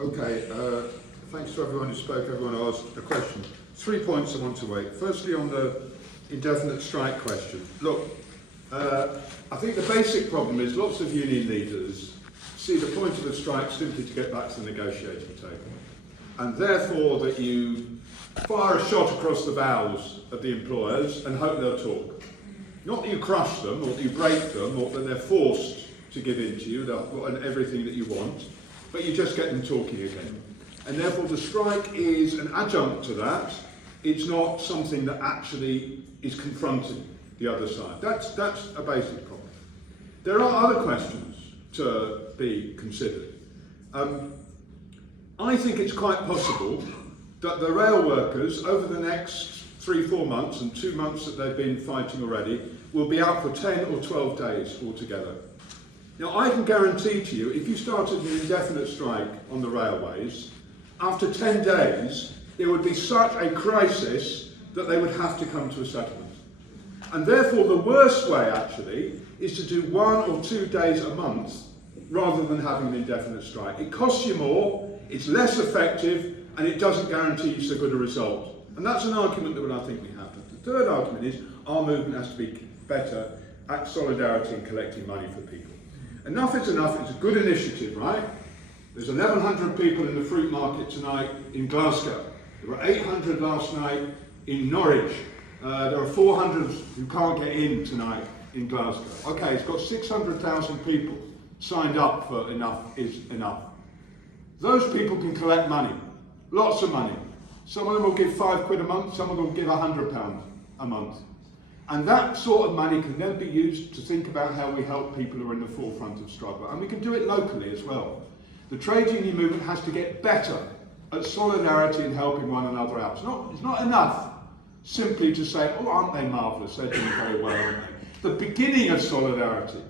Okay, thanks to everyone who spoke, everyone who asked a question. 3 points I want to make. Firstly, on the indefinite strike question. Look, I think the basic problem is lots of union leaders see the point of a strike simply to get back to the negotiating table. And therefore that you fire a shot across the bows at the employers and hope they'll talk. Not that you crush them, or that you break them, or that they're forced to give in to you and everything that you want, but you just get them talking again. And therefore the strike is an adjunct to that. It's not something that actually is confronting the other side. That's a basic problem. There are other questions to be considered. I think it's quite possible that the rail workers over the next 3-4 months, and 2 months that they've been fighting already, will be out for 10 or 12 days altogether. Now I can guarantee to you, if you started an indefinite strike on the railways, after 10 days there would be such a crisis that they would have to come to a settlement. And therefore the worst way actually is to do 1 or 2 days a month rather than having an indefinite strike. It costs you more, it's less effective, and it doesn't guarantee you so good a result. And that's an argument that I think we have. The third argument is our movement has to be better at solidarity and collecting money for people. Enough is enough, it's a good initiative, right? There's 1,100 people in the fruit market tonight in Glasgow. There were 800 last night in Norwich. There are 400 who can't get in tonight in Glasgow. Okay, it's got 600,000 people signed up for enough is enough. Those people can collect money, lots of money. Some of them will give £5 a month, some of them will give £100 a month. And that sort of money can then be used to think about how we help people who are in the forefront of struggle. And we can do it locally as well. The trade union movement has to get better at solidarity and helping one another out. It's not enough simply to say, oh, aren't they marvellous, they're doing very well, aren't they? The beginning of solidarity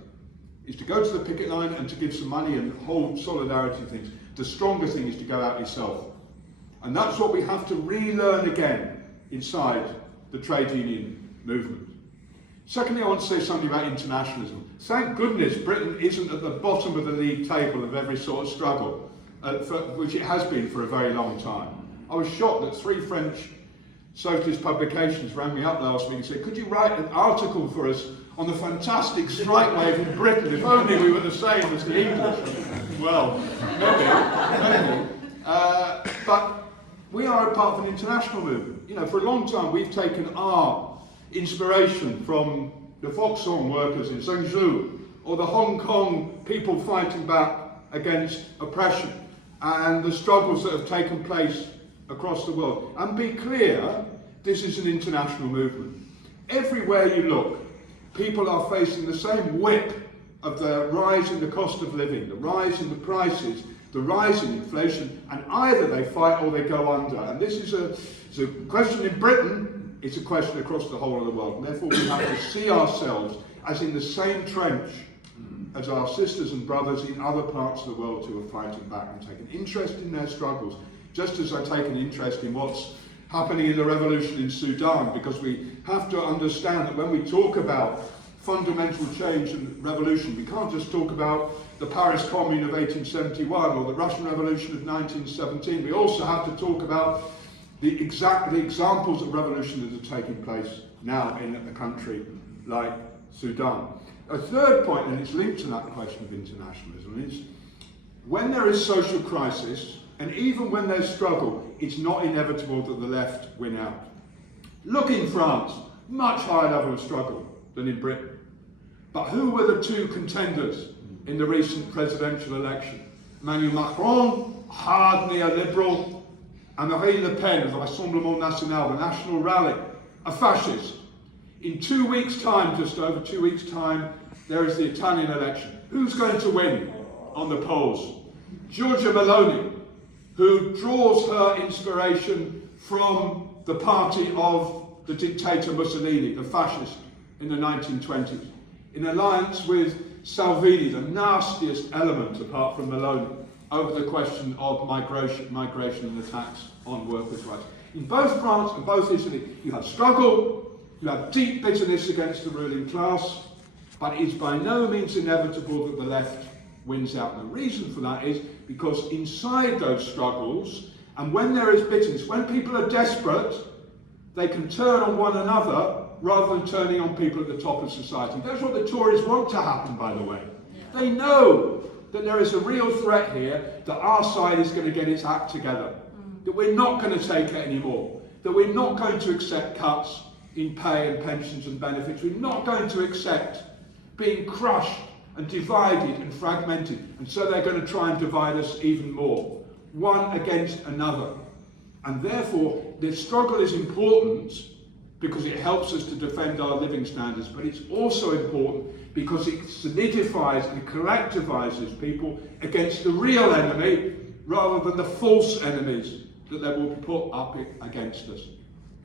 is to go to the picket line and to give some money and hold solidarity things. The stronger thing is to go out yourself. And that's what we have to relearn again inside the trade union movement. Secondly, I want to say something about internationalism. Thank goodness Britain isn't at the bottom of the league table of every sort of struggle, which it has been for a very long time. I was shocked that 3 French socialist publications rang me up last week and said, could you write an article for us on the fantastic strike wave in Britain, if only we were the same as the English. Well, maybe. But we are a part of an international movement. You know, for a long time we've taken our inspiration from the Foxhorn workers in Zhengzhou, or the Hong Kong people fighting back against oppression, and the struggles that have taken place across the world. And be clear, this is an international movement. Everywhere you look, people are facing the same whip of the rise in the cost of living, the rise in the prices, the rise in inflation, and either they fight or they go under. And this is a question in Britain, it's a question across the whole of the world. And therefore we have to see ourselves as in the same trench as our sisters and brothers in other parts of the world who are fighting back and take an interest in their struggles, just as I take an interest in what's happening in the revolution in Sudan, because we have to understand that when we talk about fundamental change and revolution, we can't just talk about the Paris Commune of 1871 or the Russian Revolution of 1917. We also have to talk about the examples of revolution that are taking place now in a country like Sudan. A third point, and it's linked to that question of internationalism, is when there is social crisis, and even when there's struggle, it's not inevitable that the left win out. Look in France, much higher level of struggle than in Britain. But who were the 2 contenders in the recent presidential election? Emmanuel Macron, hard neoliberal, and Marine Le Pen of the Rassemblement National, the National Rally, a fascist. In 2 weeks' time, just over 2 weeks' time, there is the Italian election. Who's going to win on the polls? Giorgia Meloni, who draws her inspiration from the party of the dictator Mussolini, the fascist, in the 1920s, in alliance with Salvini, the nastiest element apart from Meloni, over the question of migration and attacks on workers' rights. In both France and both Italy, you have struggle, you have deep bitterness against the ruling class, but it's by no means inevitable that the left wins out. And the reason for that is because inside those struggles, and when there is bitterness, when people are desperate, they can turn on one another rather than turning on people at the top of society. That's what the Tories want to happen, by the way. They know that there is a real threat here, that our side is going to get its act together, that we're not going to take it anymore, that we're not going to accept cuts in pay and pensions and benefits, we're not going to accept being crushed and divided and fragmented, and so they're going to try and divide us even more, one against another. And therefore, the struggle is important because it helps us to defend our living standards, but it's also important because it solidifies and collectivises people against the real enemy rather than the false enemies that they will put up against us.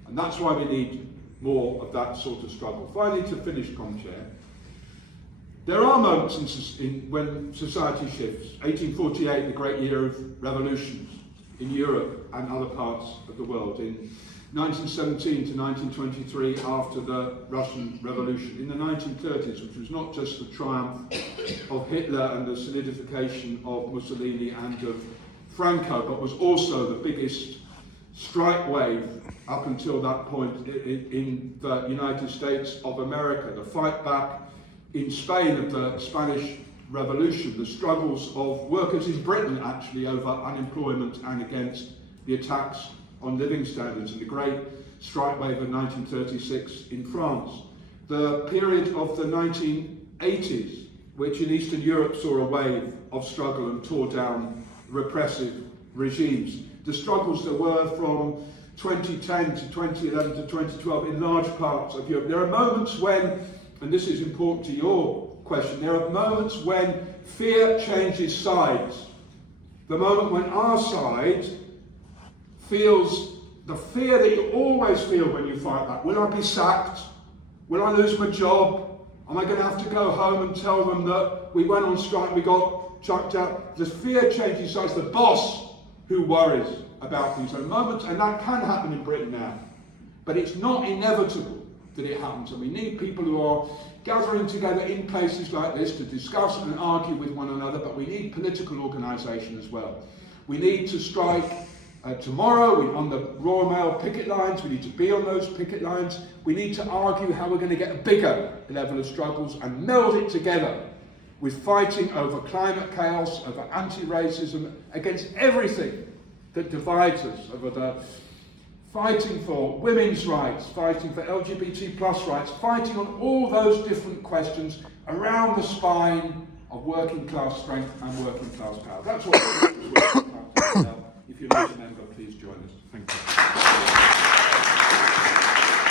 And that's why we need more of that sort of struggle. Finally, to finish, Comchair, there are moments when society shifts. 1848, the great year of revolutions in Europe and other parts of the world. In 1917 to 1923, after the Russian Revolution. In the 1930s, which was not just the triumph of Hitler and the solidification of Mussolini and of Franco, but was also the biggest strike wave up until that point in the United States of America. The fight back in Spain of the Spanish Revolution, the struggles of workers in Britain actually over unemployment and against the attacks on living standards, and the great strike wave of 1936 in France. The period of the 1980s, which in Eastern Europe saw a wave of struggle and tore down repressive regimes. The struggles there were from 2010 to 2011 to 2012 in large parts of Europe. There are moments when, and this is important to your question, there are moments when fear changes sides. The moment when our side feels the fear that you always feel when you fight back. Will I be sacked? Will I lose my job? Am I going to have to go home and tell them that we went on strike, we got chucked out? The fear changes sides. The boss who worries about these moments, and that can happen in Britain now. But it's not inevitable that it happens, and we need people who are gathering together in places like this to discuss and argue with one another, but we need political organisation as well. We need to strike tomorrow on the Royal Mail picket lines. We need to be on those picket lines. We need to argue how we're going to get a bigger level of struggles and meld it together with fighting over climate chaos, over anti-racism, against everything that divides us, over the fighting for women's rights, fighting for LGBT plus rights, fighting on all those different questions around the spine of working class strength and working class power. That's what we're working class. If you're not a member, please join.